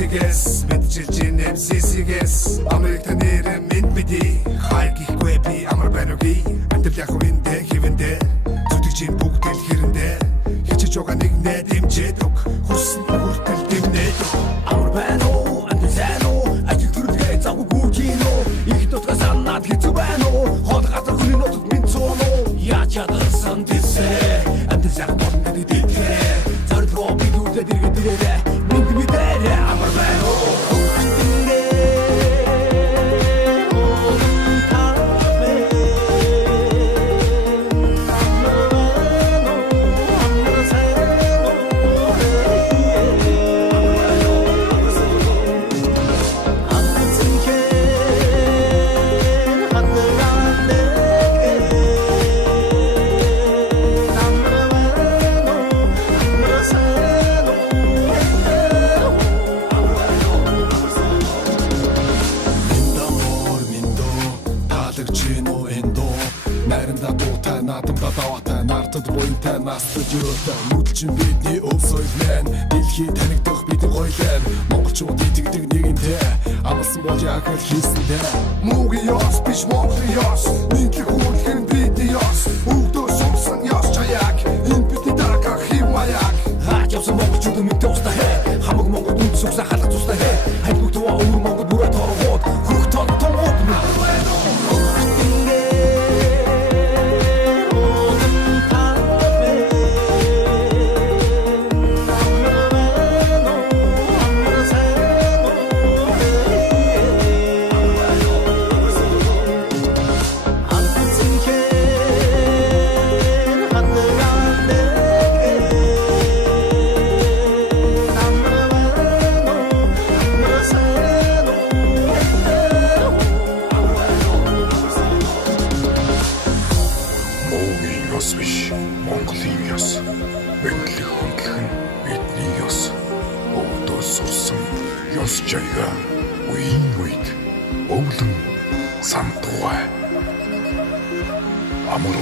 Төвцгээс мэдчилж ийн MCC-гээс Америкт нэр минь биди хайр гихгүй би амар байна үгүй амтл яг үндэ хивэндэ зүтгэж ийн бүгд л хэрэндэ хичээж байгаа нэг нэ дэмжээд өг хүрсэн хүртэл дэмнээд амар байна уу амтл сайн уу ажил төрөлгээ завгүй гүржийнө их дотгоо санаад хэцүү байна уу хол газар хүний нотод минь цоно яа чадсан дэсэ амтл сайн болон гэдэг дийхэ зардлоо би дүүрдэ дэргэдэрэ Нүдчин бидний өв соёлын дэлхий танигдах бидний гоёлын монголчууд итгэдэг нэгэнтэй амлсан бол яг л хийсэндээ муугийн ёс биш монголын ёс нийтлэг хүлхэн бидний ёс өвдөө сумсан ёс чаяг энэ бидний дараах хэв маяг хаач явсан монголчууд мэдээ устаа хэ хамаг монгол үнд сүгсэн халах тустай хэ хайргууд тоо өвөр монгол бүрээ торгоод хөх тон томод Amor,